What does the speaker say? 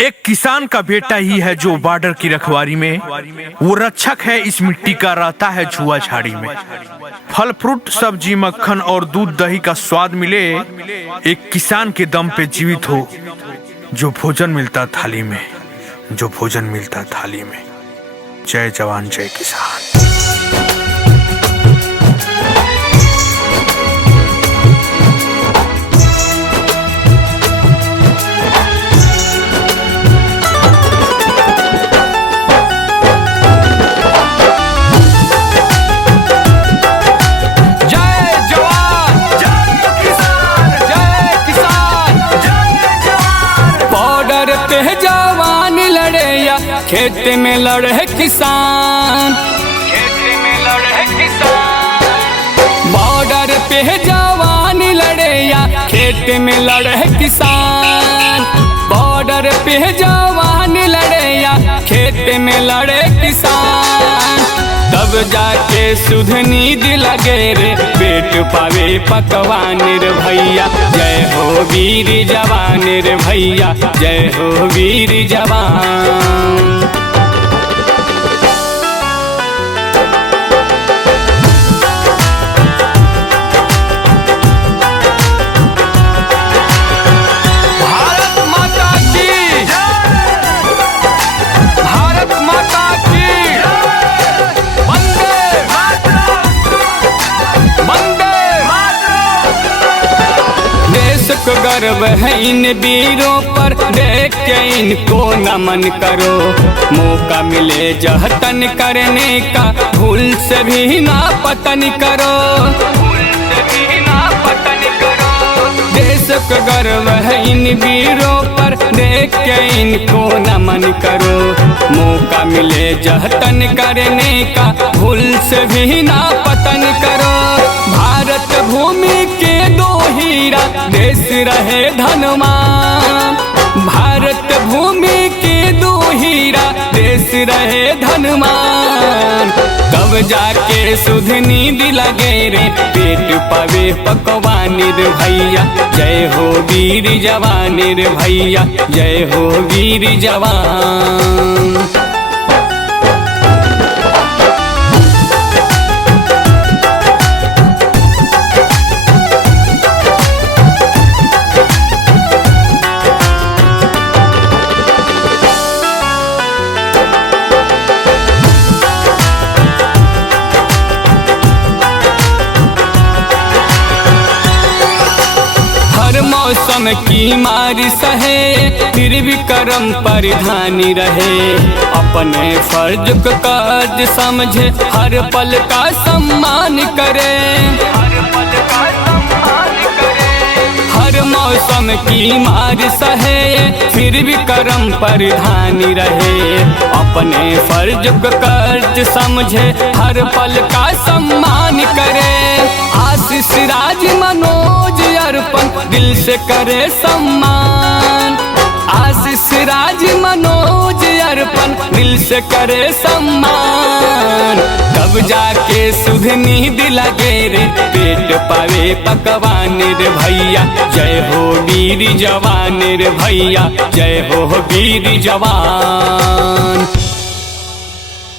एक किसान का बेटा ही है जो बॉर्डर की रखवारी में, वो रक्षक है इस मिट्टी का, रहता है छुआ छाड़ी में। फल फ्रूट सब्जी मक्खन और दूध दही का स्वाद मिले, एक किसान के दम पे जीवित हो, जो भोजन मिलता थाली में, जो भोजन मिलता थाली में। जय जवान जय किसान। खेत में लड़े किसान, बॉर्डर पे जवान लड़े या खेत में लड़े किसान, बॉर्डर पे जवान लड़े या खेत में लड़े किसान। तब जाके सुध नींद लगे रे, पेट पावे पकवान रे भैया। जय हो वीर जवान रे भैया, जय हो वीर जवान। गर्व है इन वीरों पर, देख के इनको नमन करो। मौका मिले जहतन करने का, भूल से भी ना पतन करो, देश का गर्व है इन वीरों पर, देख के इनको नमन करो। मौका मिले जहतन करने का, भूल से भी ना पतन करो। भारत भूमि के दो हीरा, देश रहे धनवान। भारत भूमि के दो हीरा, देश रहे धनवान। तब जाके सुध नींद लगे रे, पेट पावे पकवान रे भैया। जय हो वीर जवान रे भैया, जय हो वीर जवान। मौसम की मार सहे, फिर भी कर्म परिधानी रहे। अपने फर्ज को कर्ज समझे, हर पल का सम्मान करे। हर मौसम की मार सहे, फिर भी कर्म परिधानी रहे। अपने फर्ज को कर्ज समझे, हर पल का सम्मान करे। आशीष राज मनोज अर्पण, दिल से करे सम्मान। आशीष राज मनोज अर्पण, दिल से करे सम्मान। तब जाके सुध नींद लगे रे, पेट पावे पकवान रे भैया। जय हो वीर जवान रे भैया, जय हो वीर जवान।